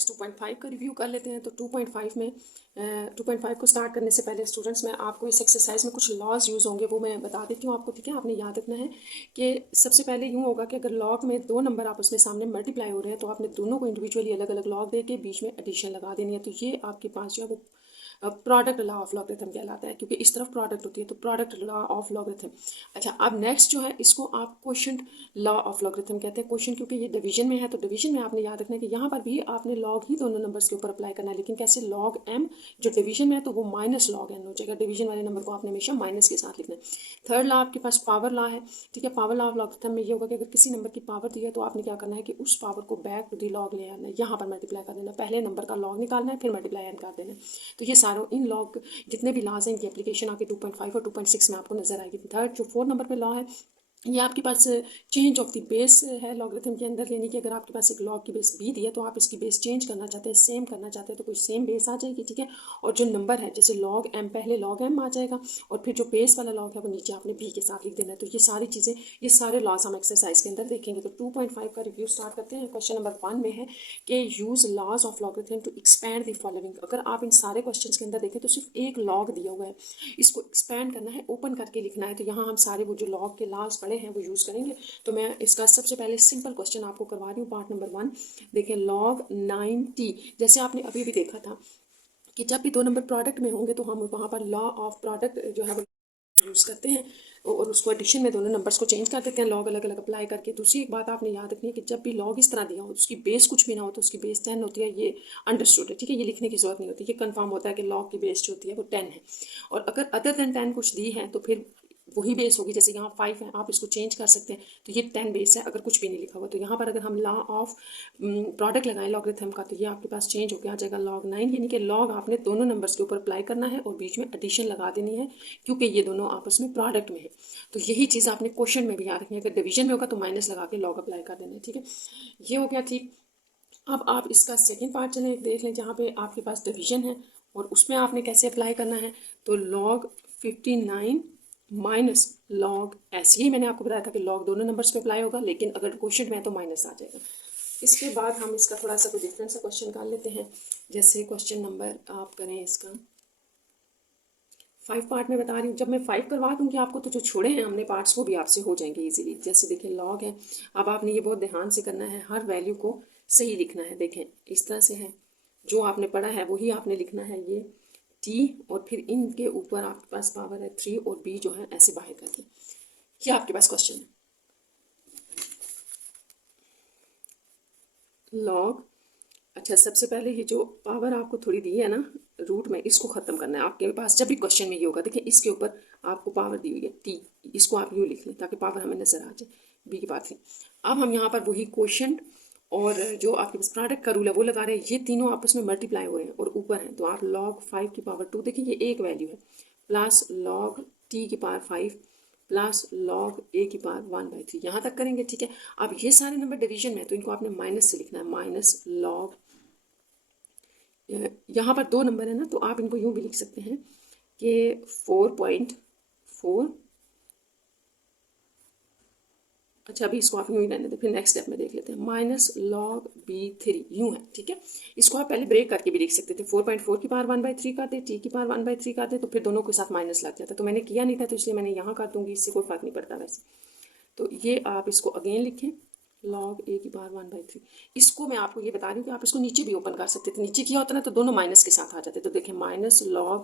Exercise 2.5 का review कर लेते हैं। तो 2.5 में 2.5 को स्टार्ट करने से पहले स्टूडेंट्स में आपको इस एक्सरसाइज में कुछ लॉज यूज़ होंगे, वो मैं बता देती हूँ आपको। ठीक है, आपने याद रखना है कि सबसे पहले यूँ होगा कि अगर लॉग में दो नंबर आपस में सामने मल्टीप्लाई हो रहे हैं तो आपने दोनों को इंडिविजुअली अलग अलग लॉग दे के बीच में एडिशन लगा देनी है। तो ये आपके पास जो है वो प्रोडक्ट लॉ ऑफ लॉगरिथम कहलाता है, क्योंकि इस तरफ प्रोडक्ट होती है तो प्रोडक्ट लॉ ऑफ लॉगरिथम। अच्छा, अब नेक्स्ट जो है इसको आप क्वोशिएंट लॉ ऑफ लॉगरिथम कहते हैं। क्वोशिएंट क्योंकि ये डिवीजन में है तो डिवीजन में आपने याद रखना है कि यहाँ पर भी आपने लॉग ही दोनों नंबर्स के ऊपर अप्लाई करना है, लेकिन कैसे, लॉग एम जो डिवीजन में है तो वो माइनस लॉग एन हो जाएगा। डिवीजन वाले नंबर को आपने हमेशा माइनस के साथ लिखना है। थर्ड लॉ आपके पास पावर लॉ है। ठीक है, पावर लॉ ऑफ लॉगरिथम में ये होगा कि अगर किसी नंबर की पावर दी है तो आपने क्या करना है कि उस पावर को बैक टू दी लॉग ले आना है, यहाँ पर मल्टीप्लाई कर देना, पहले नंबर का लॉग निकालना है फिर मल्टीप्लाई एन कर देना है। तो ये सारों इन लॉग जितने भी लॉज हैं इनकी एप्लीकेशन आपके 2.5 और 2.6 में आपको नजर आएगी। थर्ड जो 4 नंबर पे लॉ है, ये आपके पास चेंज ऑफ द बेस है लॉगरिथम के अंदर, यानी कि अगर आपके पास एक लॉग की बेस बी दी है तो आप इसकी बेस चेंज करना चाहते हैं, सेम करना चाहते हैं, तो कोई सेम बेस आ जाएगी। ठीक है, और जो नंबर है जैसे लॉग एम, पहले लॉग एम आ जाएगा और फिर जो बेस वाला लॉग है वो नीचे आपने बी के साथ लिख देना है। तो ये सारी चीज़ें, ये सारे लॉज हम एक्सरसाइज के अंदर देखेंगे। तो 2.5 का रिव्यू स्टार्ट करते हैं। क्वेश्चन नंबर 1 में है कि use laws of logarithm to expand the following. अगर आप इन सारे क्वेश्चन के अंदर देखें तो सिर्फ एक लॉग दिया हुआ है, इसको एक्सपैंड करना है, ओपन करके लिखना है। तो यहाँ हम सारे वो जो लॉग के लॉज पढ़े हैं वो यूज़ करेंगे। तो मैं इसका सबसे पहले सिंपल क्वेश्चन आपको करवा रही हूँ, पार्ट नंबर 1। देखिए, log 90, जैसे आपने अभी भी देखा था कि जब भी दो नंबर प्रोडक्ट में होंगे तो हम वहाँ पर लॉ ऑफ प्रोडक्ट जो है वो यूज़ करते हैं और उसको एडिशन में दोनों नंबर्स को चेंज कर देते हैं लॉग अलग अलग अप्लाई करके। दूसरी एक बात आपने याद रखनी है कि जब भी लॉग इस तरह दिया हो उसकी बेस कुछ भी ना हो तो उसकी बेस 10 होती है। ये अंडरस्टूड है, ठीक है, ये लिखने की जरूरत नहीं होती, ये कंफर्म होता है कि लॉग की बेस जो होती है वो 10 है। और अगर अदर देन 10 कुछ दी है तो फिर वही बेस होगी। जैसे यहाँ 5 है, आप इसको चेंज कर सकते हैं, तो ये 10 बेस है अगर कुछ भी नहीं लिखा हुआ। तो यहाँ पर अगर हम लॉ ऑफ प्रोडक्ट लगाएं लॉगरिथम का तो ये आपके पास चेंज होकर आ जाएगा log 9, यानी कि लॉग आपने दोनों नंबर्स के ऊपर अप्लाई करना है और बीच में एडिशन लगा देनी है क्योंकि ये दोनों आपस में प्रोडक्ट में है। तो यही चीज़ आपने क्वेश्चन में भी याद रखनी है, अगर डिवीजन में होगा तो माइनस लगा के लॉग अप्लाई कर देना है। ठीक है, ये हो गया ठीक। अब आप इसका सेकेंड पार्ट चले देख लें, जहाँ पे आपके पास डिवीजन है और उसमें आपने कैसे अप्लाई करना है। तो log 59 माइनस लॉग एस, यही मैंने आपको बताया था कि लॉग दोनों नंबर्स पे अप्लाई होगा, लेकिन अगर क्वेश्चन में है तो माइनस आ जाएगा। इसके बाद हम इसका थोड़ा सा कोई डिफरेंट सा क्वेश्चन कर लेते हैं। जैसे क्वेश्चन नंबर आप करें इसका 5 पार्ट में बता रही हूँ, जब मैं 5 करवा दूँगी आपको तो जो छोड़े हैं हमने पार्ट्स वो भी आपसे हो जाएंगे इजीली। जैसे देखें, लॉग है, अब आपने ये बहुत ध्यान से करना है, हर वैल्यू को सही लिखना है। देखें इस तरह से है, जो आपने पढ़ा है वही आपने लिखना है, ये टी और फिर इनके ऊपर आपके पास पावर है 3 और बी जो है ऐसे बाहर करके। ये आपके पास क्वेश्चन है। लॉग, अच्छा सबसे पहले ये जो पावर आपको थोड़ी दी है ना रूट में, इसको ख़त्म करना है आपके पास। जब भी क्वेश्चन में ये होगा, देखिए इसके ऊपर आपको पावर दी हुई है टी, इसको आप यूँ लिख लें ताकि पावर हमें नजर आ जाए, बी की बात है। अब हम यहाँ पर वही क्वोशिएंट और जो आपके पास प्रोडक्ट का रूल है वो लगा रहे हैं। ये तीनों आपस में मल्टीप्लाई हुए हैं और ऊपर हैं, तो आप log 5 की पावर 2, देखिए ये एक वैल्यू है, प्लस log t की पावर 5 प्लस log a की पावर 1/3, यहाँ तक करेंगे। ठीक है, अब ये सारे नंबर डिवीजन में तो इनको आपने माइनस से लिखना है, माइनस log, यहाँ पर दो नंबर है ना तो आप इनको यूँ भी लिख सकते हैं कि 4.4। अच्छा, अभी इसको आप यूँ ही रहने दें, फिर नेक्स्ट स्टेप में देख लेते हैं। माइनस log b3 यूँ है। ठीक है, इसको आप पहले ब्रेक करके भी लिख सकते थे, 4.4 की पावर 1/3 कर दे, टी की पावर 1/3 कर दे, तो फिर दोनों के साथ माइनस लग जाता। तो मैंने किया नहीं था तो इसलिए मैंने यहाँ कर दूँगी, इससे कोई फर्क नहीं पड़ता वैसे। तो ये आप इसको अगेन लिखें, log a की पावर 1/3। इसको मैं आपको ये बता रही हूँ कि आप इसको नीचे भी ओपन कर सकते थे, नीचे किया होता ना तो दोनों माइनस के साथ आ जाते। तो देखें, माइनस log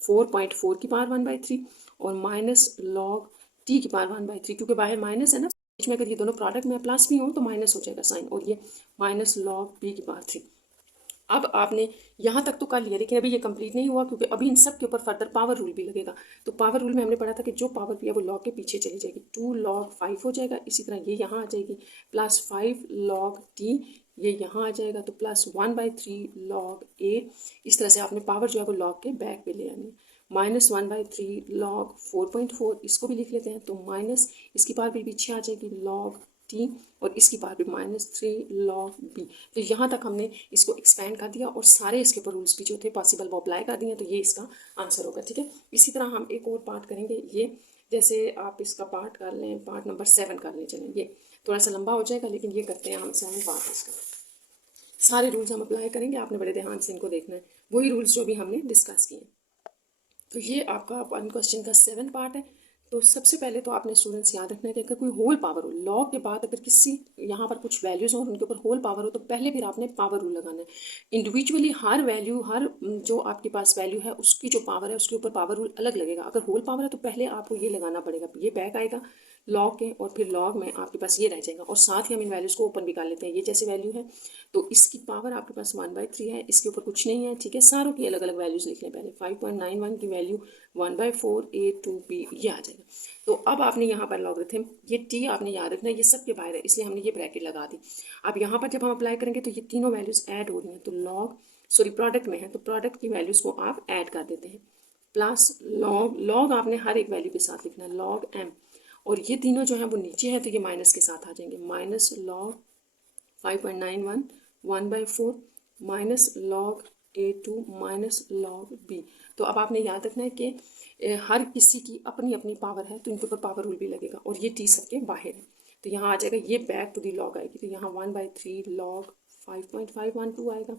4.4 की पावर 1/3 और माइनस log t की पावर 1/3, क्योंकि बाहर माइनस है ना, बीच में अगर ये दोनों प्रोडक्ट में प्लस भी हो तो माइनस हो जाएगा साइन, और ये माइनस log b की पावर 3। अब आपने यहाँ तक तो कर लिया, लेकिन अभी ये कंप्लीट नहीं हुआ क्योंकि अभी इन सब के ऊपर फर्दर पावर रूल भी लगेगा। तो पावर रूल में हमने पढ़ा था कि जो पावर भी है वो लॉग के पीछे चली जाएगी, 2 log 5 हो जाएगा, इसी तरह ये यहाँ आ जाएगी, प्लस 5 log t ये यहाँ आ जाएगा, तो प्लस 1/3 log a। इस तरह से आपने पावर जो है वो लॉग के बैक पे ले आनी है। माइनस 1/3 log 4.4, इसको भी लिख लेते हैं, तो माइनस इसकी पावर भी पीछे आ जाएगी log t और इसकी पावर भी -3 log b। तो यहाँ तक हमने इसको एक्सपेंड कर दिया और सारे इसके ऊपर रूल्स भी जो थे पॉसिबल वो अप्लाई कर दिए, तो ये इसका आंसर होगा। ठीक है, इसी तरह हम एक और पार्ट करेंगे। ये जैसे आप इसका पार्ट कर लें, पार्ट नंबर 7 कर लें। चलें, ये थोड़ा सा लंबा हो जाएगा लेकिन ये करते हैं हम 7 पार्ट इसका। सारे रूल्स हम अप्लाई करेंगे, आपने बड़े ध्यान से इनको देखना है, वही रूल्स जो भी हमने डिस्कस किए। तो ये आपका वन क्वेश्चन का 7 पार्ट है। तो सबसे पहले तो आपने स्टूडेंट्स याद रखना है कि अगर कोई होल पावर हो, लॉग के बाद अगर किसी यहाँ पर कुछ वैल्यूज़ हो और उनके ऊपर होल पावर हो, तो पहले फिर आपने पावर रूल लगाना है। इंडिविजुअली हर वैल्यू, हर जो आपके पास वैल्यू है उसकी जो पावर है उसके ऊपर पावर रूल अलग लगेगा। अगर होल पावर है तो पहले आपको ये लगाना पड़ेगा, ये बैक आएगा लॉग के, और फिर लॉग में आपके पास ये रह जाएगा। और साथ ही हम इन वैल्यूज़ को ओपन भी कर लेते हैं। ये जैसे वैल्यू है तो इसकी पावर आपके पास 1/3 है, इसके ऊपर कुछ नहीं है, ठीक है। सारों की अलग अलग वैल्यूज़ लिख लें पहले। 5.91 की वैल्यू 1/4 A2B ये आ जाएगा। तो अब आपने यहाँ पर लॉगरिथम, ये टी आपने याद रखना है, ये सब के बाहर है, इसलिए हमने ये ब्रैकेट लगा दी। अब यहाँ पर जब हम अप्लाई करेंगे तो ये तीनों वैल्यूज़ ऐड हो रही हैं, तो लॉग सॉरी प्रोडक्ट में है तो प्रोडक्ट की वैल्यूज़ को आप ऐड कर देते हैं। प्लस लॉग आपने हर एक वैल्यू के साथ लिखना है, लॉग एम, और ये तीनों जो है वो नीचे है तो ये माइनस के साथ आ जाएंगे। Minus log 5.91 1/4 minus log A2 minus log B। तो अब आपने याद रखना है कि हर किसी की अपनी अपनी पावर है, तो इनके ऊपर पावर रूल भी लगेगा, और ये टी सबके बाहर है। तो यहाँ आ जाएगा, ये बैक टू दी लॉग आएगी, तो यहाँ 1/3 लॉग 5.512 आएगा।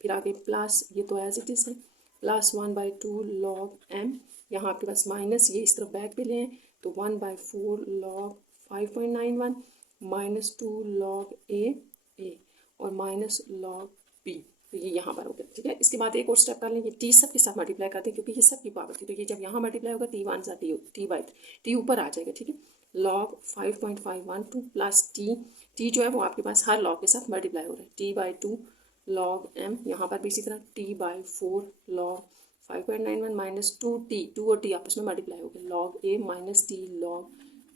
फिर आगे प्लस, ये तो एज इट इज़ है, प्लस 1/2 लॉग एम, यहाँ आपके पास माइनस, ये इस तरफ बैक पे लें तो 1/4 लॉग 5.91 माइनस 2 लॉग ए और माइनस लॉग बी। तो ये यहाँ पर हो गया, ठीक है। इसके बाद एक और स्टेप कर लें, ये टी सब के साथ मल्टीप्लाई करते हैं क्योंकि ये सब की पावर थी, तो ये जब यहाँ मल्टीप्लाई होगा T1 सा टी ऊपर आ जाएगा, ठीक है। लॉग 5.512 प्लस टी जो है वो आपके पास हर लॉग के साथ मल्टीप्लाई हो रहा है, T/2 लॉग एम, यहाँ पर भी इसी तरह T/4 लॉग 5.91 माइनस 2 और टी आपस में मल्टीप्लाई हो गया, लॉग ए माइनस टी लॉग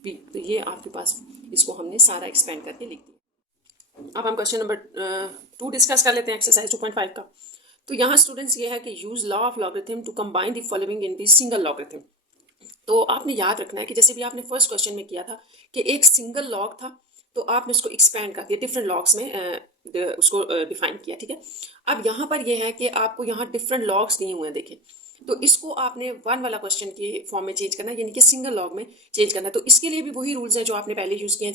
बी। तो ये आपके पास, इसको हमने सारा एक्सपेंड करके लिख दिया। अब हम क्वेश्चन नंबर 2 डिस्कस कर लेते हैं, एक्सरसाइज 2.5 का। तो यहाँ स्टूडेंट्स ये है कि use law of logarithm to combine the following in the single logarithm. तो आपने याद रखना है कि जैसे भी आपने फर्स्ट क्वेश्चन में किया था कि एक सिंगल लॉग था तो आपने उसको एक्सपेंड कर दिया, डिफरेंट लॉग्स में उसको डिफाइन किया, ठीक है। अब यहाँ पर यह है कि आपको यहाँ डिफरेंट लॉग्स दिए हुए हैं, देखें, तो इसको आपने वन वाला क्वेश्चन के फॉर्म में चेंज करना है, यानी कि सिंगल लॉग में चेंज करना है। तो इसके लिए भी वही रूल्स हैं जो आपने पहले यूज़ किए हैं।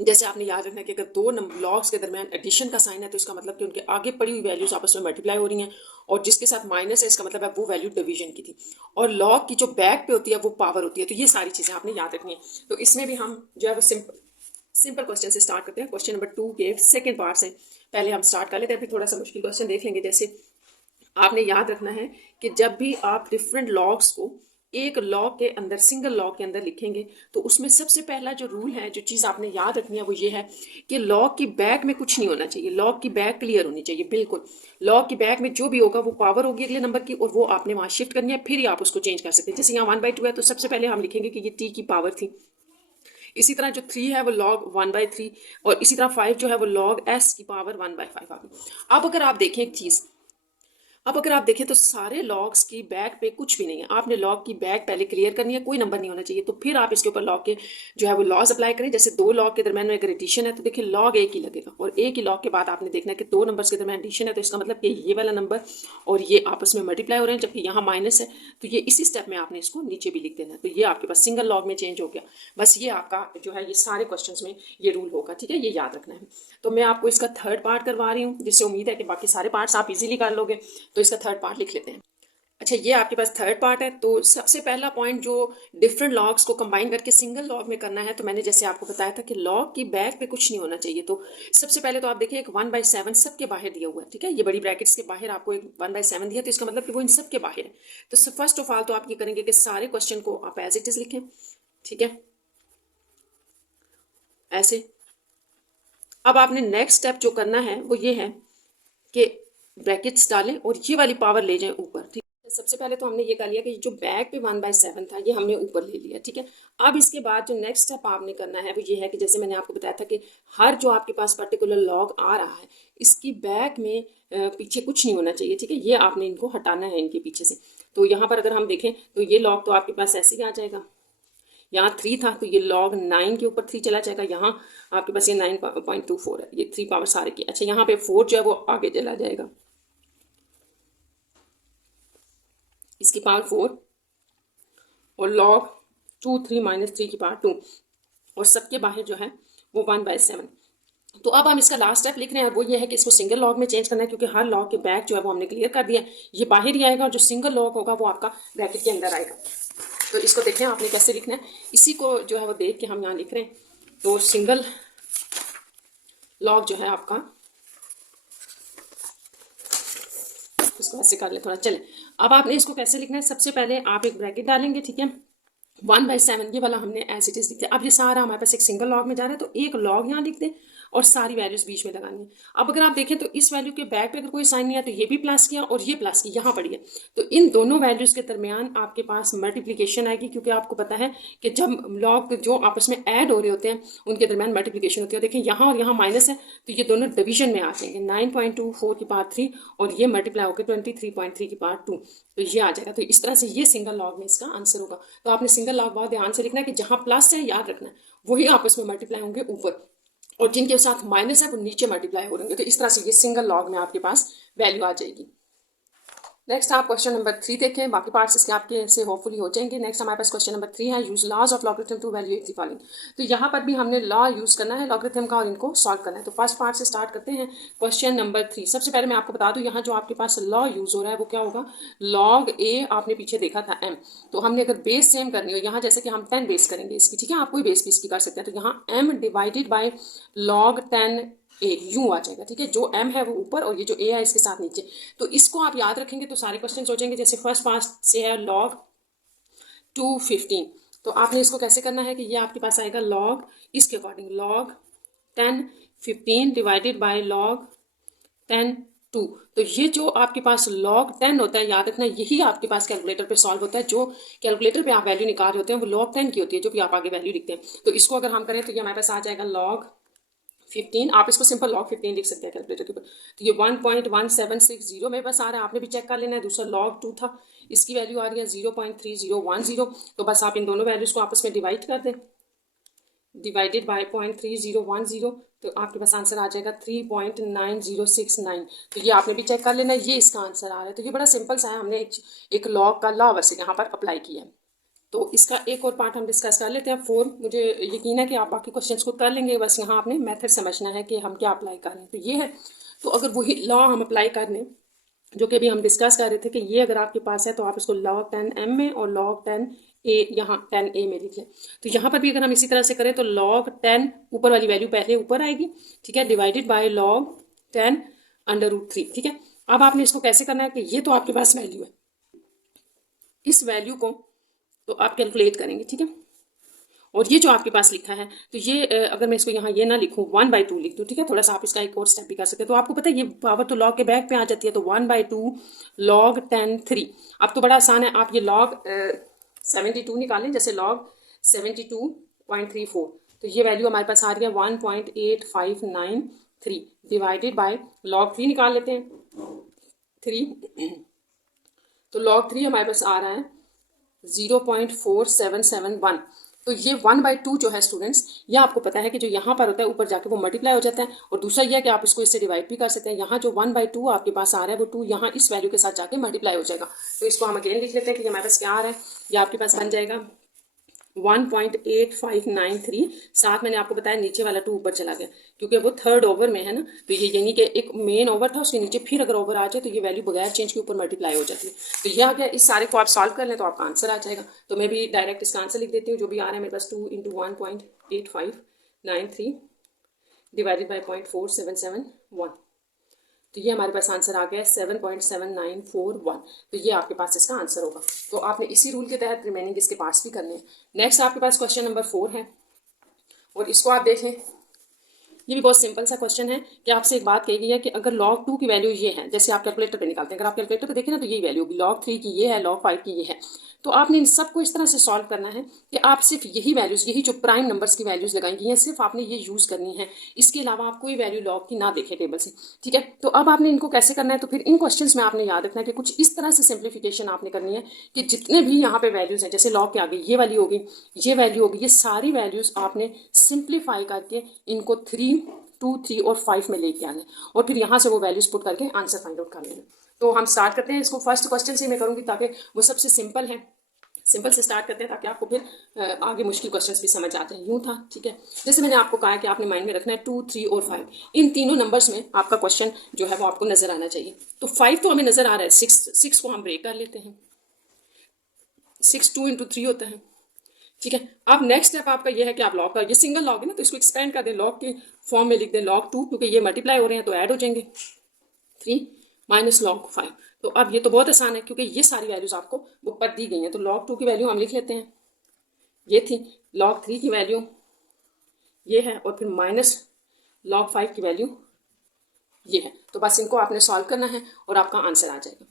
जैसे आपने याद रखना है कि अगर दो लॉग्स के दरमियान एडिशन का साइन है तो इसका मतलब कि उनके आगे पड़ी हुई वैल्यूज आपस में मल्टीप्लाई हो रही हैं, और जिसके साथ माइनस है इसका मतलब है वो वैल्यू डिवीजन की थी, और लॉग की जो बैक पे होती है वो पावर होती है। तो ये सारी चीज़ें आपने याद रखनी है। तो इसमें भी हम जो है वो सिंपल क्वेश्चन से स्टार्ट करते हैं। क्वेश्चन नंबर 2 के सेकेंड पार्ट से पहले हम स्टार्ट कर लेते हैं, फिर थोड़ा सा मुश्किल क्वेश्चन देख लेंगे। जैसे आपने याद रखना है कि जब भी आप डिफरेंट लॉग्स को एक लॉग के अंदर, सिंगल लॉग के अंदर लिखेंगे, तो उसमें सबसे पहला जो रूल है, जो चीज़ आपने याद रखनी है वो ये है कि लॉग की बैक में कुछ नहीं होना चाहिए, लॉग की बैक क्लियर होनी चाहिए बिल्कुल। लॉग की बैक में जो भी होगा वो पावर होगी अगले नंबर की, और वो आपने वहाँ शिफ्ट करनी है, फिर ही आप उसको चेंज कर सकते हैं। जैसे यहाँ 1/2 है तो सबसे पहले हम लिखेंगे कि ये टी की पावर थी। इसी तरह जो 3 है वो लॉग 1/3, और इसी तरह 5 जो है वो लॉग एस की पावर 1/5 आ गई। अब अगर आप देखें एक चीज़, अब अगर आप देखें तो सारे लॉग्स की बैक पे कुछ भी नहीं है, आपने लॉग की बैक पहले क्लियर करनी है, कोई नंबर नहीं होना चाहिए। तो फिर आप इसके ऊपर लॉग के जो है वो लॉज अप्लाई करें। जैसे दो लॉग के दरमियान में अगर एडिशन है तो देखिए लॉग एक ही लगेगा, और एक ही लॉग के बाद आपने देखना है कि दो नंबर्स के दरमियान एडिशन है तो इसका मतलब कि ये वाला नंबर और ये आपस में मल्टीप्लाई हो रहे हैं, जबकि यहाँ माइनस है तो ये इसी स्टेप में आपने इसको नीचे भी लिख देना है। तो ये आपके पास सिंगल लॉग में चेंज हो गया। बस ये आपका जो है ये सारे क्वेश्चन में ये रूल होगा, ठीक है, ये याद रखना है। तो मैं आपको इसका थर्ड पार्ट करवा रही हूँ, जिससे उम्मीद है कि बाकी सारे पार्ट्स आप इजीली कर लोगे। तो इसका थर्ड पार्ट लिख लेते हैं। अच्छा, ये आपके पास थर्ड पार्ट है। तो सबसे पहला पॉइंट जो डिफरेंट लॉग्स को कंबाइन करके सिंगल लॉग में करना है, तो मैंने जैसे आपको बताया था कि लॉग की बैक पे कुछ नहीं होना चाहिए। तो सबसे पहले तो आप देखिए एक 1/7 सबके बाहर दिया हुआ है, ठीक है, ये बड़ी ब्रैकेट्स के बाहर आपको एक 1/7 दिया, तो इसका मतलब कि वो इन सब के बाहर है। तो फर्स्ट ऑफ ऑल तो आप ये करेंगे कि सारे क्वेश्चन को आप एज इट इज लिखें, ठीक है, ऐसे। अब आपने नेक्स्ट स्टेप जो करना है वो ये है कि ब्रैकेट्स डालें और ये वाली पावर ले जाएं ऊपर, ठीक है। सबसे पहले तो हमने ये कर लिया कि जो बैक पे 1/7 था ये हमने ऊपर ले लिया, ठीक है। अब इसके बाद जो नेक्स्ट स्टेप आपने करना है वो ये है कि जैसे मैंने आपको बताया था कि हर जो आपके पास पर्टिकुलर लॉग आ रहा है इसकी बैक में पीछे कुछ नहीं होना चाहिए, ठीक है, ये आपने इनको हटाना है इनके पीछे से। तो यहाँ पर अगर हम देखें तो ये लॉग तो आपके पास ऐसे ही आ जाएगा, यहाँ 3 था तो ये लॉग 9 के ऊपर 3 चला जाएगा, यहाँ आपके पास ये 9.24 है, ये 3 पावर सारे की। अच्छा, यहाँ पे 4 जो है वो आगे चला जाएगा, इसकी पावर 4, और लॉग 2 3 -3 की पावर 2, और सबके बाहर जो है वो 1/7। तो अब हम इसका लास्ट स्टेप लिख रहे हैं, वो ये है कि इसको सिंगल लॉग में चेंज करना है, क्योंकि हर लॉग के बैक जो है वो हमने क्लियर कर दिया है। ये बाहर ही आएगा और जो सिंगल लॉग होगा वो आपका ब्रैकेट के अंदर आएगा। तो इसको देखें आपने कैसे लिखना है, इसी को जो है वो देख के हम यहाँ लिख रहे हैं। तो सिंगल लॉग जो है आपका, इसको ऐसे कर ले थोड़ा, चले। अब आपने इसको कैसे लिखना है, सबसे पहले आप एक ब्रैकेट डालेंगे, ठीक है, 1/7 ये वाला हमने एज इट इज लिखते हैं। अब ये सारा हमारे पास एक सिंगल लॉग में जा रहा है, तो एक लॉग यहाँ लिख दें और सारी वैल्यूज बीच में लगानी है। अब अगर आप देखें तो इस वैल्यू के बैक पे अगर कोई साइन नहीं है तो ये भी प्लस किया और ये प्लस की यहाँ पड़ी है, तो इन दोनों वैल्यूज के दरमियान आपके पास मल्टीप्लिकेशन आएगी, क्योंकि आपको पता है कि जब लॉग जो आपस में ऐड हो रहे होते हैं उनके दरमियान मल्टीप्लिकेशन होती है। देखिए यहाँ और यहाँ माइनस है, तो ये दोनों डिवीजन में आ जाएंगे, 9.24 की पावर 3 और ये मल्टीप्लाई होकर 23.3 की पावर 2, तो ये आ जाएगा। तो इस तरह से ये सिंगल लॉग में इसका आंसर होगा। तो आपने सिंगल लॉग बहुत ध्यान से लिखना है कि जहाँ प्लस है याद रखना है वही आपस में मल्टीप्लाई होंगे ऊपर, और जिनके साथ माइनस है वो नीचे मल्टीप्लाई हो रहेंगे। तो इस तरह से ये सिंगल लॉग में आपके पास वैल्यू आ जाएगी। नेक्स्ट आप क्वेश्चन नंबर 3 देखें, बाकी पार्ट्स इसके आपके से होपफुली हो जाएंगे। नेक्स्ट हमारे पास क्वेश्चन नंबर 3 है, use laws of logarithm to evaluate the following. तो यहाँ पर भी हमने लॉ यूज करना है लॉगरिथम का और इनको सॉल्व करना है। तो फर्स्ट पार्ट से स्टार्ट करते हैं, क्वेश्चन नंबर 3। सबसे पहले मैं आपको बता दूं यहाँ जो आपके पास लॉ यूज हो रहा है वो क्या होगा, लॉग ए आपने पीछे देखा था m, तो हमने अगर बेस सेम करनी हो यहाँ जैसे कि हम 10 बेस करेंगे इसकी, ठीक है, आप कोई बेस भी इसकी कर सकते हैं। तो यहाँ m डिवाइडेड बाई लॉग 10 ए यूं आ जाएगा, ठीक है, जो m है वो ऊपर और ये जो a है इसके साथ नीचे। तो इसको आप याद रखेंगे तो सारे क्वेश्चन हो जाएंगे। जैसे फर्स्ट पार्ट से है log 215, तो आपने इसको कैसे करना है कि ये आपके पास आएगा log इसके according log 10 15 divided by log 10 2। तो ये जो आपके पास log 10 होता है याद रखना, यही आपके पास कैलकुलेटर पे सॉल्व होता है। जो कैलकुलेटर पे आप वैल्यू निकाल रहे होते हैं वो log 10 की होती है, जो भी आप आगे वैल्यू लिखते हैं। तो इसको अगर हम करें तो ये हमारे पास आ जाएगा log 15, आप इसको सिंपल log 15 लिख सकते हैं कैलकुलेटर के ऊपर। तो ये 1.1760 में बस आ रहा है, आपने भी चेक कर लेना है। दूसरा log 2 था, इसकी वैल्यू आ रही है 0.3010, तो बस आप इन दोनों वैल्यूज को आपस में डिवाइड कर दें, डिवाइडेड बाय 0.3010, तो आपके पास आंसर आ जाएगा 3.9069। तो ये आपने भी चेक कर लेना है, ये इसका आंसर आ रहा है। तो ये बड़ा सिंपल सा है, हमने एक लॉग का लॉ वैसे यहाँ पर अप्लाई किया है। तो इसका एक और पार्ट हम डिस्कस कर लेते हैं 4। मुझे यकीन है कि आप बाकी क्वेश्चंस को कर लेंगे, बस यहाँ आपने मेथड समझना है कि हम क्या अप्लाई कर रहे हैं। तो ये है, तो अगर वही लॉ हम अप्लाई कर लें जो कि अभी हम डिस्कस कर रहे थे कि ये अगर आपके पास है तो आप इसको log 10m में और log 10a यहाँ 10a में लिख लें। तो यहाँ पर भी अगर हम इसी तरह से करें तो log 10 ऊपर वाली वैल्यू पहले ऊपर आएगी, ठीक है, डिवाइडेड बाय log 10 √3, ठीक है। अब आपने इसको कैसे करना है कि ये तो आपके पास वैल्यू है, इस वैल्यू को तो आप कैलकुलेट करेंगे, ठीक है, और ये जो आपके पास लिखा है तो ये अगर मैं इसको यहाँ ये ना लिखूँ 1/2 लिख दूँ, ठीक है, थोड़ा सा आप इसका एक और स्टेप भी कर सकते हैं। तो आपको पता है ये पावर तो लॉग के बैक पे आ जाती है, तो 1/2 log 10 3। अब तो बड़ा आसान है, आप ये log 72 निकालें, जैसे log 72.34, तो ये वैल्यू हमारे पास आ रही है 1.8593 डिवाइडेड बाय log 3 निकाल लेते हैं 3, तो log 3 हमारे पास आ रहा है 0.4771। तो ये 1/2 जो है स्टूडेंट्स, ये आपको पता है कि जो यहाँ पर होता है ऊपर जाके वो मल्टीप्लाई हो जाता है, और दूसरा ये है कि आप इसको इससे डिवाइड भी कर सकते हैं। यहाँ जो 1/2 आपके पास आ रहा है वो 2 यहाँ इस वैल्यू के साथ जाके मल्टीप्लाई हो जाएगा। तो इसको हम अगेन लिख लेते हैं कि हमारे पास क्या आ रहा है, ये आपके पास बन जाएगा 1.8593, साथ मैंने आपको बताया नीचे वाला 2 ऊपर चला गया क्योंकि वो थर्ड ओवर में है ना, तो ये यानी कि एक मेन ओवर था उसके नीचे फिर अगर ओवर आ जाए तो ये वैल्यू बगैर चेंज के ऊपर मल्टीप्लाई हो जाती है। तो ये आ गया, इस सारे को आप सॉल्व कर लें तो आपका आंसर आ जाएगा। तो मैं भी डायरेक्ट इसका आंसर लिख देती हूँ, जो भी आ रहा है मेरे पास 2 × 1.8593 डिवाइडेड बाई 0.4771, तो ये हमारे पास आंसर आ गया 7.7941। तो ये आपके पास इसका आंसर होगा। तो आपने इसी रूल के तहत रिमेनिंग इसके पार्ट्स भी करने हैं। नेक्स्ट आपके पास क्वेश्चन नंबर 4 है, और इसको आप देखें, ये भी बहुत सिंपल सा क्वेश्चन है कि आपसे एक बात कही गई है कि अगर log 2 की वैल्यू ये है, जैसे आप कैलकुलेटर पे निकालते हैं, अगर आप कैलकुलेटर पे देखें ना तो यही वैल्यू होगी, log 3 की ये है, log 5 की ये है। तो आपने इन सबको इस तरह से सॉल्व करना है कि आप सिर्फ यही वैल्यूज़, यही जो प्राइम नंबर्स की वैल्यूज़ लगाई गई हैं, सिर्फ आपने ये यूज़ करनी है, इसके अलावा आप कोई वैल्यू log की ना देखें टेबल से, ठीक है। तो अब आपने इनको कैसे करना है, तो फिर इन क्वेश्चंस में आपने याद रखना है कि कुछ इस तरह से सिंप्लीफिकेशन आपने करनी है कि जितने भी यहाँ पे वैल्यूज़ हैं, जैसे log के आगे ये वाली होगी, ये वैल्यू होगी, ये सारी वैल्यूज़ आपने सिंप्लीफाई करके इनको 3, 2, 3 और 5 में लेके आने, और फिर यहाँ से वो वैल्यूज पुट करके आंसर फाइंड आउट कर लेना। तो हम स्टार्ट करते हैं इसको फर्स्ट क्वेश्चन से मैं करूँगी ताकि वो सबसे सिंपल है, सिंपल से स्टार्ट करते हैं ताकि आपको फिर आगे मुश्किल क्वेश्चंस भी समझ आते हैं। यूँ था, ठीक है। जैसे मैंने आपको कहा कि आपने माइंड में रखना है 2, 3 और 5, इन तीनों नंबर्स में आपका क्वेश्चन जो है वो आपको नजर आना चाहिए। तो 5 तो हमें नजर आ रहा है, 6 को हम ब्रेक कर लेते हैं, 6 2 × 3 होता है, ठीक है। अब नेक्स्ट स्टेप आपका ये है कि आप लॉग का, ये सिंगल लॉग है ना, तो इसको एक्सपेंड कर दें, लॉग के फॉर्म में लिख दें log 2, क्योंकि ये मल्टीप्लाई हो रहे हैं तो ऐड हो जाएंगे, 3 माइनस log 5। तो अब ये तो बहुत आसान है क्योंकि ये सारी वैल्यूज आपको बुक पर दी गई हैं। तो log 2 की वैल्यू हम लिख लेते हैं, ये थी। log 3 की वैल्यू ये है, और फिर माइनस log 5 की वैल्यू ये है। तो बस इनको आपने सॉल्व करना है और आपका आंसर आ जाएगा।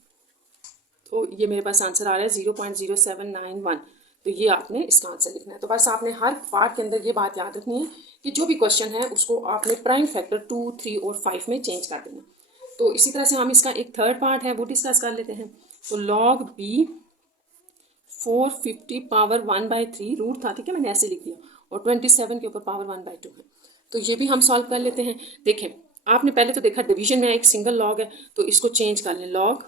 तो ये मेरे पास आंसर आ रहा है 0.0791। तो ये आपने इसका आंसर लिखना है। तो बस आपने हर पार्ट के अंदर ये बात याद रखनी है कि जो भी क्वेश्चन है उसको आपने प्राइम फैक्टर 2, 3 और 5 में चेंज कर देना। तो इसी तरह से हम इसका एक थर्ड पार्ट है वो डिस्कस कर लेते हैं। तो log b 450 पावर 1/3 रूट था, ठीक है, मैंने ऐसे लिख दिया, और 27 के ऊपर पावर 1/2 है। तो ये भी हम सॉल्व कर लेते हैं। देखें, आपने पहले तो देखा डिवीजन में एक सिंगल लॉग है, तो इसको चेंज कर लें, log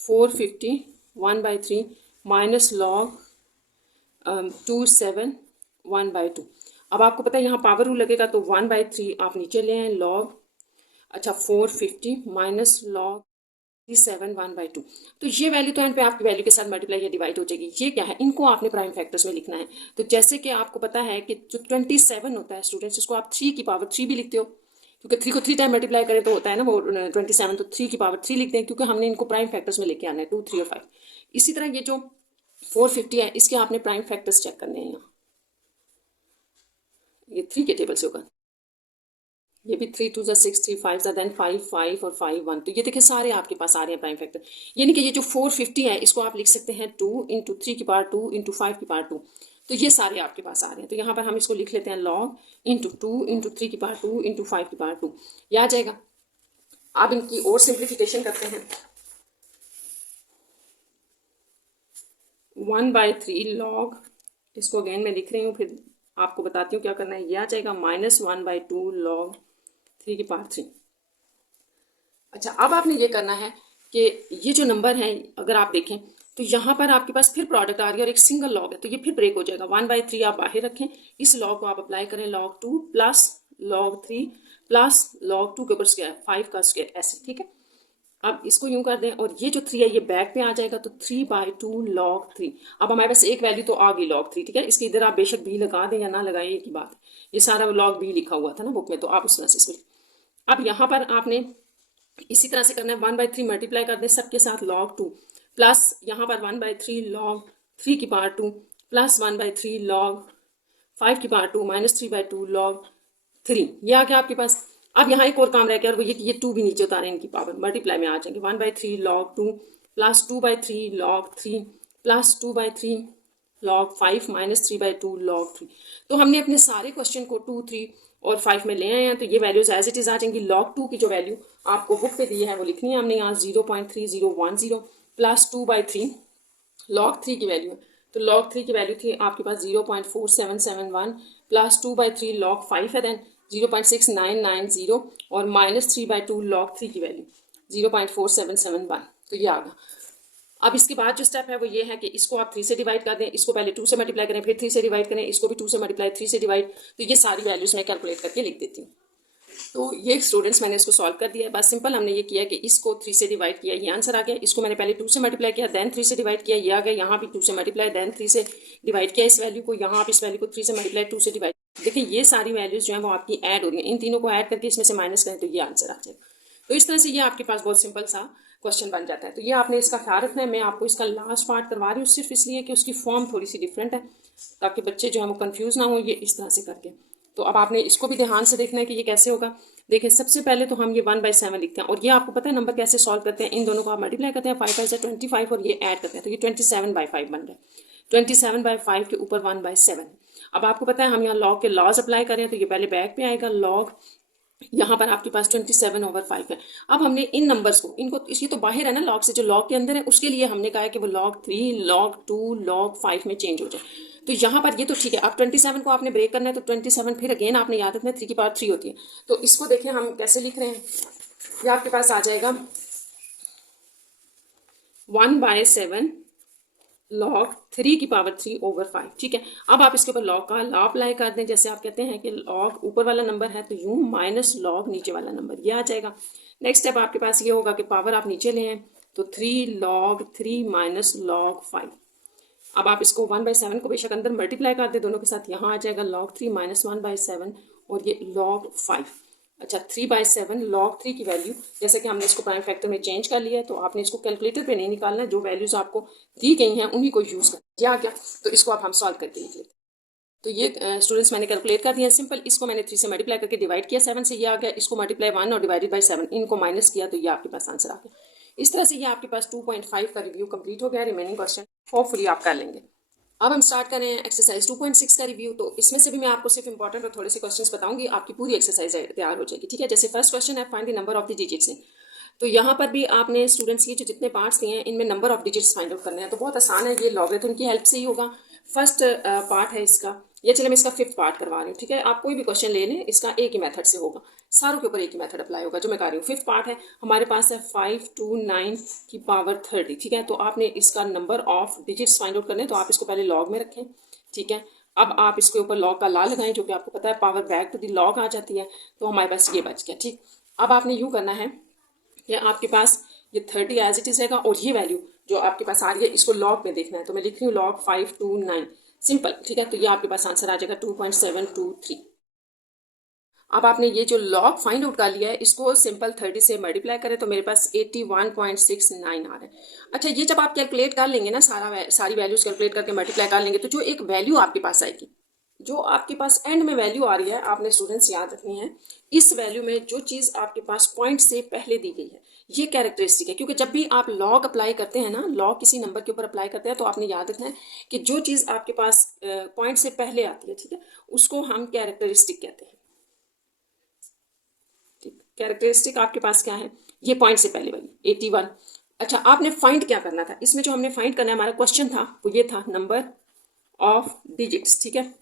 450 1/3 माइनस log 27 1/2। अब आपको पता है यहाँ पावर रूल लगेगा, तो 1/3 आप नीचे ले आए, log 450 माइनस log 7 1/2। तो ये वैल्यू तो एंड पे आपकी वैल्यू के साथ मल्टीप्लाई या डिवाइड हो जाएगी। ये क्या है, इनको आपने प्राइम फैक्टर्स में लिखना है। तो जैसे कि आपको पता है कि जो 27 होता है स्टूडेंट्स, इसको आप 3 की पावर 3 भी लिखते हो, क्योंकि 3 को 3 टाइम मल्टीप्लाई करें तो होता है ना वो 27, तो 3 की पावर 3 लिखते हैं, क्योंकि हमने इनको प्राइम फैक्टर्स में लेके आना है, 2, 3 और 5। इसी तरह ये जो 450 है, इसके आपने प्राइम फैक्टर्स चेक करने हैं। यहाँ ये 3 के टेबल से होगा, ये भी 3 2 6 3 5 देन 5 5 और 5 1। तो ये देखिए सारे आपके पास आ रहे हैं प्राइम फैक्टर। यानी कि ये जो 450 है इसको आप लिख सकते हैं 2 × 3 की पावर 2 × 5 की पावर 2। तो ये सारे आपके पास आ रहे हैं। तो यहाँ पर हम इसको लिख लेते हैं log × 2 × 3 की पावर 2 × 5 की पावर 2, ये आ जाएगा। अब इनकी और सिंप्लीफिकेशन करते हैं। 1/3 log, इसको अगेन मैं लिख रही हूँ, फिर आपको बताती हूँ क्या करना है। ये आ जाएगा -1/2 log 3 की पावर 3। अच्छा, अब आपने ये करना है कि ये जो नंबर है अगर आप देखें तो यहाँ पर आपके पास फिर प्रोडक्ट आ रही है और एक सिंगल लॉग है, तो ये फिर ब्रेक हो जाएगा। 1/3 आप बाहर रखें, इस लॉग को आप अप्लाई करें, log 2 plus log 3 plus log 2 के ऊपर स्क्वायर 5 का स्क्वायर, ऐसे, ठीक है। अब इसको यूं कर दें और ये जो 3 है ये बैक पे आ जाएगा, तो 3/2 log 3। अब हमारे पास एक वैल्यू तो आ गई log 3, ठीक है। इसके इधर आप बेशक b लगा दें या ना लगाएं, एक ही बात। ये सारा log b लिखा हुआ था ना बुक में, तो आप उस तरह से इसमें। अब यहाँ पर आपने इसी तरह से करना है, 1/3 मल्टीप्लाई कर दें सबके साथ log 2 प्लस यहाँ पर 1/3 log 3 की पावर 2 प्लस 1/3 log 5 की पावर 2 माइनस 3/2 log 3। ये आ गया आपके पास। अब यहाँ एक और काम रह गया, और वो ये कि ये 2 भी नीचे उतारें, इनकी पावर मल्टीप्लाई में आ जाएंगे। 1/3 log 2 plus 2/3 log 3 plus 2/3 log 5 minus 3/2 log 3। तो हमने अपने सारे क्वेश्चन को 2, 3 और 5 में ले आए हैं, तो ये वैल्यूज एज इट इज आ जाएंगी। log 2 की जो वैल्यू आपको बुक पे दी है वो लिखनी है हमने यहाँ, 0.3010 प्लस 2/3 log 3 की वैल्यू है। तो log 3 की वैल्यू थी आपके पास 0.4771 प्लस 2/3 log 5 है, देन 0.6990 और माइनस 3/2 log 3 की वैल्यू 0.4771। तो ये आ गया। अब इसके बाद जो स्टेप है वो ये है कि इसको आप 3 से डिवाइड कर दें, इसको पहले 2 से मल्टीप्लाई करें, फिर 3 से डिवाइड करें, इसको भी 2 से मल्टीप्लाई, 3 से डिवाइड। तो ये सारी वैल्यूज मैं कैलकुलेट करके लिख देती हूँ। तो ये स्टूडेंट्स मैंने इसको सॉल्व कर दिया है। बस सिंपल हमने ये किया कि इसको 3 से डिवाइड किया, ये आंसर आ गया। इसको मैंने पहले 2 से मल्टीप्लाई किया, देन 3 से डिवाइड किया, ये आ गया। यहाँ भी 2 से मल्टीप्लाई, देन 3 से डिवाइड किया इस वैल्यू को, यहाँ आप इस वैल्यू को 3 से मल्टीप्लाई, 2 से डिवाइड। देखिए ये सारी वैल्यूज जो है वो आपकी ऐड हो रही है, इन तीनों को ऐड करके इसमें से माइनस करें तो ये आंसर आ जाएगा। तो इस तरह से ये आपके पास बहुत सिंपल सा क्वेश्चन बन जाता है। तो ये आपने इसका ख्याल रखना है। मैं आपको इसका लास्ट पार्ट करवा रही हूँ सिर्फ इसलिए कि उसकी फॉर्म थोड़ी सी डिफरेंट है, ताकि बच्चे जो है वो कंफ्यूज ना हो ये इस तरह से करके। तो अब आपने इसको भी ध्यान से देखना है कि ये कैसे होगा। देखिए सबसे पहले तो हम ये 1/7 लिखते हैं, और ये आपको पता है नंबर कैसे सॉल्व करते हैं। इन दोनों को आप मल्टीप्लाई करते हैं, 5 5 25 और ये ऐड करते हैं, तो ये 27/5 बन रहा है। 27/5 के ऊपर 1/7। अब आपको पता है हम यहाँ लॉग के लॉज अप्लाई करें, तो ये पहले बैक पे आएगा log, यहाँ पर आपके पास 27/5 है। अब हमने इन नंबर्स को, इनको, ये तो बाहर है ना लॉग से, जो लॉग के अंदर है उसके लिए हमने कहा है कि वो log 3 log 2 log 5 में चेंज हो जाए। तो यहाँ पर ये तो ठीक है। अब 27 को आपने ब्रेक करना है, तो 27 फिर अगेन आपने याद रखना है 3 की पावर 3 होती है। तो इसको देखें हम कैसे लिख रहे हैं। ये आपके पास आ जाएगा 1/7 log 3 की पावर 3 ओवर 5। ठीक है, अब आप इसके ऊपर log का लॉ अप्लाई कर दें। जैसे आप कहते हैं कि log ऊपर वाला नंबर है तो यूं माइनस log नीचे वाला नंबर, ये आ जाएगा। नेक्स्ट स्टेप आपके पास ये होगा कि पावर आप नीचे ले आए तो 3 log 3 माइनस log 5। अब आप इसको 1/7 को बेशक अंदर मल्टीप्लाई कर दे दोनों के साथ, यहाँ आ जाएगा log 3 माइनस 1/7 और ये log 5। अच्छा, 3/7 log 3 की वैल्यू, जैसे कि हमने इसको प्राइम फैक्टर में चेंज कर लिया है तो आपने इसको कैलकुलेटर पे नहीं निकालना है, जो वैल्यूज आपको दी गई हैं उन्हीं को यूज़ कर दिया गया। तो इसको अब हम सॉल्व करके देख लेते हैं। तो ये स्टूडेंट्स मैंने कैलकुलेट कर दिया सिंपल। इसको मैंने 3 से मल्टीप्लाई करके डिवाइड किया 7 से, ये आ गया। इसको मल्टीप्लाई 1 और डिवाइडेड बाई 7, इनको माइनस किया तो ये आपके पास आंसर आ गया। इस तरह से ये आपके पास 2.5 का रिव्यू कंप्लीट हो गया। रिमेनिंग क्वेश्चन होपफुली आप कर लेंगे। अब हम स्टार्ट करें एक्सरसाइज 2.6 का रिव्यू। तो इसमें से भी मैं आपको सिर्फ इंपॉर्टेंट और थोड़े से क्वेश्चंस बताऊंगी, आपकी पूरी एक्सरसाइज तैयार हो जाएगी। ठीक है, जैसे फर्स्ट क्वेश्चन है find the number of the digits in. तो यहाँ पर भी आपने स्टूडेंट्स ये जो जितने पार्ट्स दिए हैं इनमें number of digits find out करने हैं। तो बहुत आसान है, ये लॉगरिथम की हेल्प से ही होगा। फर्स्ट पार्ट है इसका, ये चले मैं इसका 5th पार्ट करवा रही हूँ। ठीक है, आप कोई भी क्वेश्चन ले लें, इसका एक ही मेथड से होगा, सारों के ऊपर एक ही मेथड अप्लाई होगा जो मैं कर रही हूँ। 5th पार्ट है हमारे पास है 5 to 9 की पावर 30। ठीक है, तो आपने इसका number of digits find out करने, तो आप इसको पहले लॉग में रखें। ठीक है, अब आप इसके ऊपर लॉग का ला लगाएं, जो कि आपको पता है power back to the log आ जाती है। तो हमारे पास ये बच गया। ठीक, अब आपने यूँ करना है कि आपके पास ये 30 एज इट इज रहेगा और ये वैल्यू जो आपके पास आ रही है इसको लॉग में देखना है। तो मैं लिख रही हूँ log 5 to 9 सिंपल। ठीक है, तो ये आपके पास आंसर आ जाएगा 2.723। अब आपने ये जो लॉग फाइंड आउट कर लिया है इसको सिंपल 30 से मल्टीप्लाई करें तो मेरे पास 81.69 आ रहा है। अच्छा, ये जब आप कैलकुलेट कर लेंगे ना, सारी वैल्यूज कैलकुलेट करके मल्टीप्लाई कर लेंगे, तो जो एक वैल्यू आपके पास आएगी, जो आपके पास एंड में वैल्यू आ रही है, आपने स्टूडेंट्स याद रखनी है, इस वैल्यू में जो चीज़ आपके पास पॉइंट से पहले दी गई है ये कैरेक्टरिस्टिक है। क्योंकि जब भी आप लॉग अप्लाई करते हैं ना, लॉग किसी नंबर के ऊपर अप्लाई करते हैं, तो आपने याद रखना है कि जो चीज़ आपके पास पॉइंट से पहले आती है, ठीक है, उसको हम कैरेक्टरिस्टिक कहते हैं। कैरेक्टरिस्टिक आपके पास क्या है, ये पॉइंट से पहले वाली 81। अच्छा, आपने फाइंड क्या करना था, इसमें जो हमने फाइंड करना है, हमारा क्वेश्चन था वो ये था नंबर ऑफ डिजिट्स। ठीक है,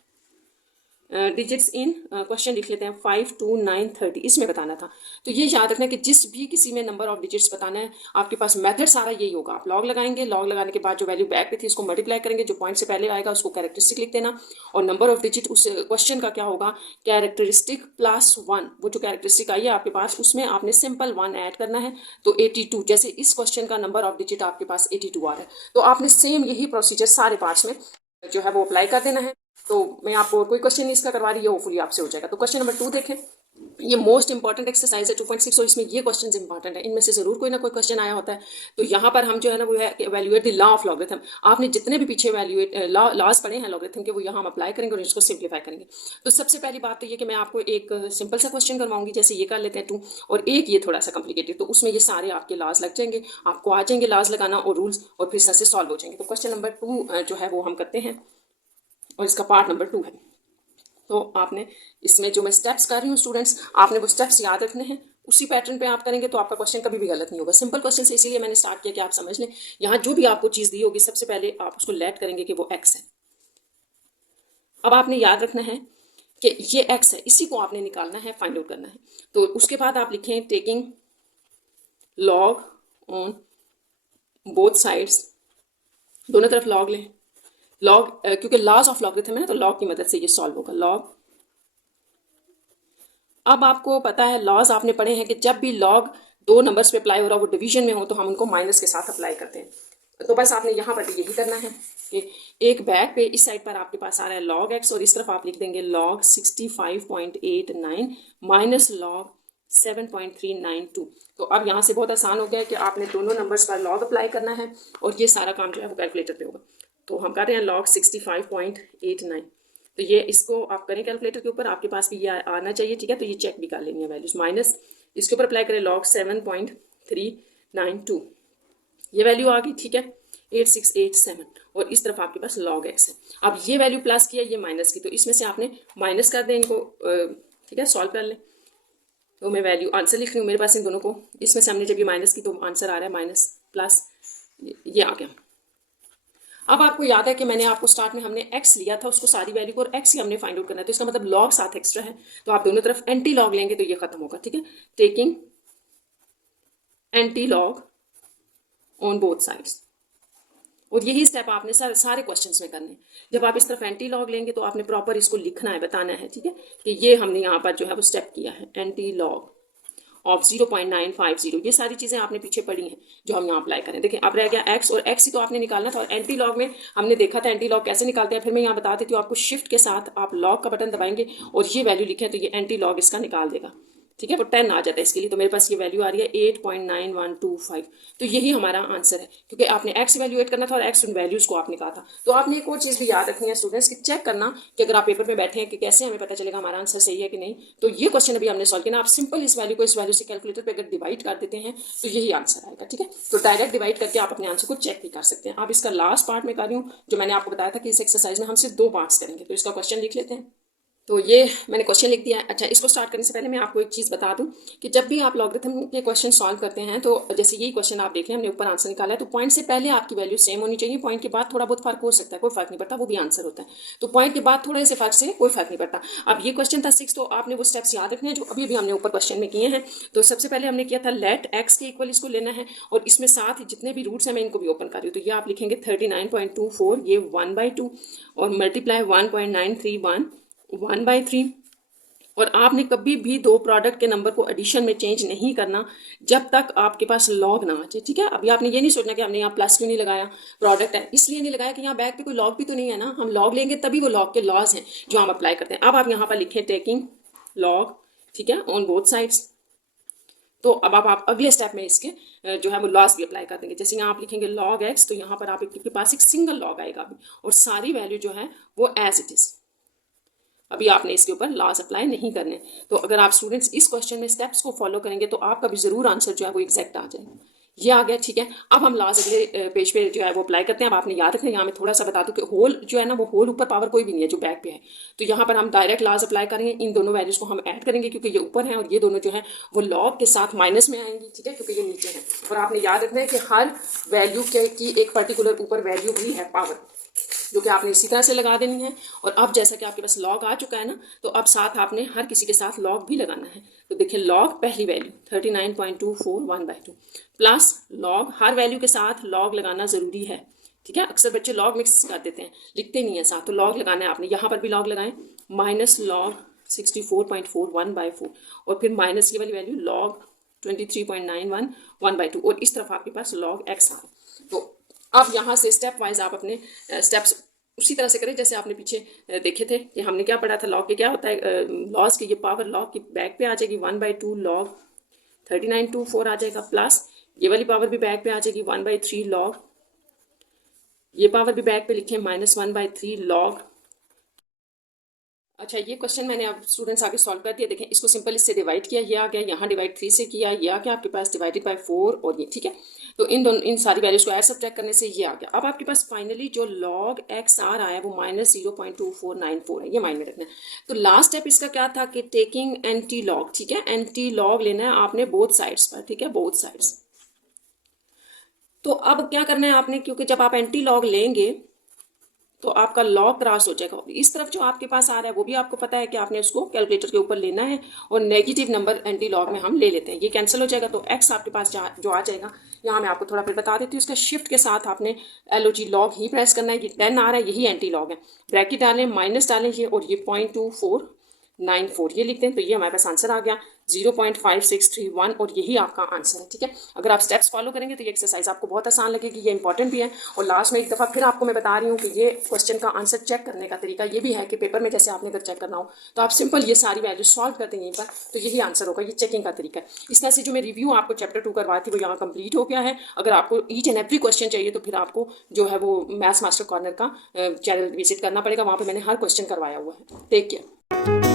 डिजिट्स इन क्वेश्चन लिख लेते हैं 5 to 9 30, इसमें बताना था। तो ये याद रखना कि जिस भी किसी में नंबर ऑफ डिजिट्स बताना है, आपके पास मेथड सारा यही होगा। आप लॉग लगाएंगे, लॉग लगाने के बाद जो वैल्यू बैक पे थी उसको मल्टीप्लाई करेंगे, जो पॉइंट से पहले आएगा उसको कैरेक्टरिस्टिक लिख देना, और नंबर ऑफ डिजिट उस क्वेश्चन का क्या होगा, कैरेक्टरिस्टिक प्लस 1। वो जो कैरेक्टरिस्टिक आई है आपके पास उसमें आपने सिंपल 1 ऐड करना है, तो 82। जैसे इस क्वेश्चन का नंबर ऑफ डिजिट आपके पास 82 आ रहा है, तो आपने सेम यही प्रोसीजर सारे पार्ट्स में जो है वो अप्लाई कर देना है। तो मैं आपको कोई क्वेश्चन नहीं इसका करवा रही है, होपफुली आपसे हो जाएगा। तो क्वेश्चन नंबर 2 देखें, ये मोस्ट इंपॉर्टेंट एक्सरसाइज है 2.6 और इसमें ये क्वेश्चन इंपॉर्टेंट है, इनमें से जरूर कोई ना कोई क्वेश्चन आया होता है। तो यहाँ पर हम जो है ना वो है evaluate the law of logarithm. आपने जितने भी पीछे एवेल्युएट लॉज पढ़े हैं लॉगरिथम के, वो यहाँ हम अप्लाई करेंगे और इसको सिंप्लीफाई करेंगे। तो सबसे पहली बात तो ये कि मैं आपको एक सिंपल सा क्वेश्चन करवाऊंगी, जैसे ये कर लेते हैं 2, और एक ये थोड़ा सा कॉम्प्लिकेटेड। तो उसमें ये सारे आपके लॉज लग जाएंगे, आपको आ जाएंगे लॉज लगाना और रूल्स, और फिर से सॉल्व हो जाएंगे। तो क्वेश्चन नंबर 2 जो है वो हम करते हैं, और इसका पार्ट नंबर 2 है। तो आपने इसमें जो मैं स्टेप्स कर रही हूँ स्टूडेंट्स, आपने वो स्टेप्स याद रखने हैं, उसी पैटर्न पे आप करेंगे तो आपका क्वेश्चन कभी भी गलत नहीं होगा। सिंपल क्वेश्चन से इसीलिए मैंने स्टार्ट किया कि आप समझ लें। यहाँ जो भी आपको चीज़ दी होगी सबसे पहले आप उसको लेट करेंगे कि वो एक्स है। अब आपने याद रखना है कि ये एक्स है, इसी को आपने निकालना है, फाइंड आउट करना है। तो उसके बाद आप लिखें taking log on both sides, दोनों तरफ लॉग लें। लॉग क्योंकि लॉज ऑफ लॉगरिथम है ना, तो लॉग की मदद से ये सॉल्व होगा, लॉग। अब आपको पता है लॉज आपने पढ़े हैं कि जब भी लॉग 2 नंबर्स पे अप्लाई हो रहा हो, वो डिवीजन में हो, तो हम उनको माइनस के साथ अप्लाई करते हैं। तो बस आपने यहाँ पर भी यही करना है कि एक बैक पे इस साइड पर आपके पास आ रहा है log x, और इस तरफ आप लिख देंगे log 65.89 माइनस log 7.392। तो अब यहाँ से बहुत आसान हो गया कि आपने दोनों नंबर्स पर log अप्लाई करना है, और ये सारा काम जो है वो कैलकुलेटर पे होगा। तो हम कर रहे हैं log 65.89। तो ये इसको आप करें कैलकुलेटर के ऊपर, आपके पास भी ये आना चाहिए। ठीक है, तो ये चेक भी कर लेनी है वैल्यूज, माइनस इसके ऊपर अप्लाई करें log 7.392, ये वैल्यू आ गई। ठीक है, 8687, और इस तरफ आपके पास log x है। अब ये वैल्यू प्लस किया, ये माइनस की, तो इसमें से आपने माइनस कर दें इनको। ठीक है, सॉल्व कर लें। तो मैं वैल्यू आंसर लिख रही हूँ मेरे पास इन दोनों को, इसमें से हमने जब ये माइनस की तो आंसर आ रहा है माइनस प्लस, ये आ गया। अब आपको याद है कि मैंने आपको स्टार्ट में हमने x लिया था, उसको सारी वैल्यू को, और x ही हमने फाइंड आउट करना है, तो इसका मतलब log साथ एक्स्ट्रा है, तो आप दोनों तरफ एंटी लॉग लेंगे तो ये खत्म होगा। ठीक है, taking anti log on both sides, और यही स्टेप आपने सारे क्वेश्चंस में करने हैं। जब आप इस तरफ एंटी लॉग लेंगे तो आपने प्रॉपर इसको लिखना है, बताना है, ठीक है, कि ये हमने यहाँ पर जो है वो स्टेप किया है एंटी लॉग ऑफ 0.950। ये सारी चीज़ें आपने पीछे पढ़ी हैं जो हम यहाँ अप्लाई करें। देखिए अब रह गया एक्स, और एक्स ही तो आपने निकालना था। और एंटी लॉग में हमने देखा था एंटी लॉग कैसे निकालते हैं, फिर मैं यहाँ बता देती हूँ आपको। शिफ्ट के साथ आप लॉग का बटन दबाएंगे और ये वैल्यू लिखें तो ये एंटी लॉग इसका निकाल देगा, ठीक है, वो 10 आ जाता है इसके लिए। तो मेरे पास ये वैल्यू आ रही है 8.9125। तो यही हमारा आंसर है, क्योंकि आपने एक्स वैल्यूएट करना था और एक्स उन वैल्यूज़ को आपने कहा था। तो आपने एक और चीज़ भी याद रखनी है स्टूडेंट्स, कि चेक करना कि अगर आप पेपर में बैठे हैं कि कैसे हमें पता चलेगा हमारा आंसर सही है कि नहीं। तो ये क्वेश्चन अभी हमने सॉल्व किया ना, आप सिंपल इस वैल्यू को इस वैल्यू से कैलकुलेटर पर अगर डिवाइड कर देते हैं तो यही आंसर आएगा, ठीक है। तो डायरेक्ट डिवाइड करके आप अपने आंसर को चेक भी कर सकते हैं। आप इसका लास्ट पार्ट में कर रही हूँ, जो मैंने आपको बताया था कि इस एक्सरसाइज में हम सिर्फ 2 पार्ट्स करेंगे। तो इसका क्वेश्चन लिख लेते हैं। तो ये मैंने क्वेश्चन लिख दिया है। अच्छा, इसको स्टार्ट करने से पहले मैं आपको एक चीज़ बता दूं कि जब भी आप लॉगरिथम के क्वेश्चन सॉल्व करते हैं, तो जैसे यही क्वेश्चन आप देख रहे हैं, हमने ऊपर आंसर निकाला है, तो पॉइंट से पहले आपकी वैल्यू सेम होनी चाहिए। पॉइंट के बाद थोड़ा बहुत फर्क हो सकता है, कोई फर्क नहीं पड़ता, वो भी आंसर होता है। तो पॉइंट के बाद थोड़े से फर्क से कोई फर्क नहीं पड़ता। अब ये क्वेश्चन था 6, तो आपने वो स्टेप्स याद रखने हैं जो अभी हमने ऊपर क्वेश्चन में किए हैं। तो सबसे पहले हमने किया था लेट एक्स के इक्वल इसको लेना है, और इसमें साथ ही जितने भी रूट्स हैं मैं इनको भी ओपन कर रही हूँ। तो ये आप लिखेंगे 39.24, ये 1/2, और मल्टीप्लाई 1.931 1/3। और आपने कभी भी 2 प्रोडक्ट के नंबर को एडिशन में चेंज नहीं करना जब तक आपके पास लॉग ना आ जाए, ठीक है। अभी आपने ये नहीं सोचना कि हमने यहाँ प्लस क्यों नहीं लगाया, प्रोडक्ट है इसलिए नहीं लगाया कि यहाँ बैक पे कोई लॉग भी तो नहीं है ना। हम लॉग लेंगे तभी वो लॉग के लॉज हैं जो हम अप्लाई करते हैं। अब आप यहाँ पर लिखें टेकिंग लॉग, ठीक है, ऑन बोथ साइड्स। तो अब आप अगले स्टेप में इसके जो है वो लॉस भी अप्लाई कर देंगे। जैसे यहाँ आप लिखेंगे लॉग एक्स, तो यहाँ पर आपके पास एक सिंगल लॉग आएगा अभी, और सारी वैल्यू जो है वो एज इट इज़। अभी आपने इसके ऊपर लॉस अप्लाई नहीं करने। तो अगर आप स्टूडेंट्स इस क्वेश्चन में स्टेप्स को फॉलो करेंगे तो आपका भी ज़रूर आंसर जो है वो एग्जैक्ट आ जाएगा। ये आ गया, ठीक है। अब हम लॉस अगले पेज पे जो है वो अप्लाई करते हैं। अब आपने याद रखना, यहाँ में थोड़ा सा बता दूं कि होल जो है ना, वो होल ऊपर पावर कोई भी नहीं है जो बैक पे है। तो यहाँ पर हम डायरेक्ट लॉस अप्लाई करेंगे, इन दोनों वैल्यूज़ को हम ऐड करेंगे क्योंकि ये ऊपर है, और ये दोनों जो है वो लॉग के साथ माइनस में आएंगी, ठीक है, क्योंकि ये नीचे है। और आपने याद रखना है कि हर वैल्यू की एक पर्टिकुलर ऊपर वैल्यू भी है पावर, जो कि आपने इसी तरह से लगा देनी है। और अब जैसा कि आपके पास लॉग आ चुका है ना, तो अब साथ आपने हर किसी के साथ लॉग भी लगाना है। तो देखिए लॉग पहली वैल्यू 39.24 1/2 प्लस लॉग, हर वैल्यू के साथ लॉग लगाना ज़रूरी है, ठीक है। अक्सर बच्चे लॉग मिक्स कर देते हैं, लिखते नहीं है साथ, तो लॉग लगाना है आपने। यहाँ पर भी लॉग लगाएं, माइनस लॉग 64.4 1/4, और फिर माइनस ये वाली वैल्यू लॉग 23.91 1/2, और इस तरफ आपके पास लॉग एक्स आ रहा है। तो अब यहाँ से स्टेप वाइज आप अपने स्टेप्स उसी तरह से करें जैसे आपने पीछे देखे थे कि हमने क्या पढ़ा था। लॉग के क्या होता है, लॉस की ये पावर लॉग की बैक पे आ जाएगी 1/2 लॉग 39.24 आ जाएगा, प्लस ये वाली पावर भी बैक पे आ जाएगी 1/3 लॉग, ये पावर भी बैक पे लिखे -1/3 लॉग। अच्छा, ये क्वेश्चन मैंने अब स्टूडेंट्स आगे सॉल्व कर दिया। देखें, इसको सिंपल इससे डिवाइड किया, ये आ गया, यहाँ डिवाइड 3 से किया, ये आ गया आपके पास डिवाइडेड बाय 4, और ये, ठीक है। तो इन सारी वैल्यूज को ऐड सब्ट्रैक्ट करने से ये आ गया। अब आपके पास फाइनली जो लॉग एक्स आ रहा है वो -0.2494 है, ये माइंड में रखना है। तो लास्ट स्टेप इसका क्या था कि टेकिंग एंटी लॉग, ठीक है, एंटी लॉग लेना है आपने बोथ साइड्स पर, ठीक है, बोथ साइड्स। तो अब क्या करना है आपने, क्योंकि जब आप एंटी लॉग लेंगे तो आपका लॉग क्रॉस हो जाएगा। इस तरफ जो आपके पास आ रहा है वो भी आपको पता है कि आपने उसको कैलकुलेटर के ऊपर लेना है, और नेगेटिव नंबर एंटी लॉग में हम ले लेते हैं, ये कैंसिल हो जाएगा। तो एक्स आपके पास जो आ जाएगा, यहाँ मैं आपको थोड़ा फिर बता देती हूँ। इसका शिफ्ट के साथ आपने LOG लॉग ही प्रेस करना है। ये 10 आ रहा है, यही एंटी लॉग है, ब्रैकेट डालें, माइनस डालें ये, और ये 0.2494 ये लिखते हैं। तो ये हमारे पास आंसर आ गया 0.5631, और यही आपका आंसर है, ठीक है। अगर आप स्टेप्स फॉलो करेंगे तो ये एक्सरसाइज आपको बहुत आसान लगेगी, ये इंपॉर्टेंट भी है। और लास्ट में एक दफ़ा फिर आपको मैं बता रही हूँ कि ये क्वेश्चन का आंसर चेक करने का तरीका ये भी है कि पेपर में जैसे आपने अगर चेक करना हो तो आप सिंपल ये सारी वैल्यू सॉल्व कर देंगे एक बार, तो यही आंसर होगा। ये चेकिंग का तरीका है। इस तरह से जो मैं रिव्यू आपको चैप्टर 2 करवाई थी वो यहाँ कंप्लीट हो गया है। अगर आपको ईच एंड एवरी क्वेश्चन चाहिए तो फिर आपको जो है वो मैथ्स मास्टर कॉर्नर का चैनल विजिट करना पड़ेगा, वहाँ पर मैंने हर क्वेश्चन करवाया हुआ है। Take care.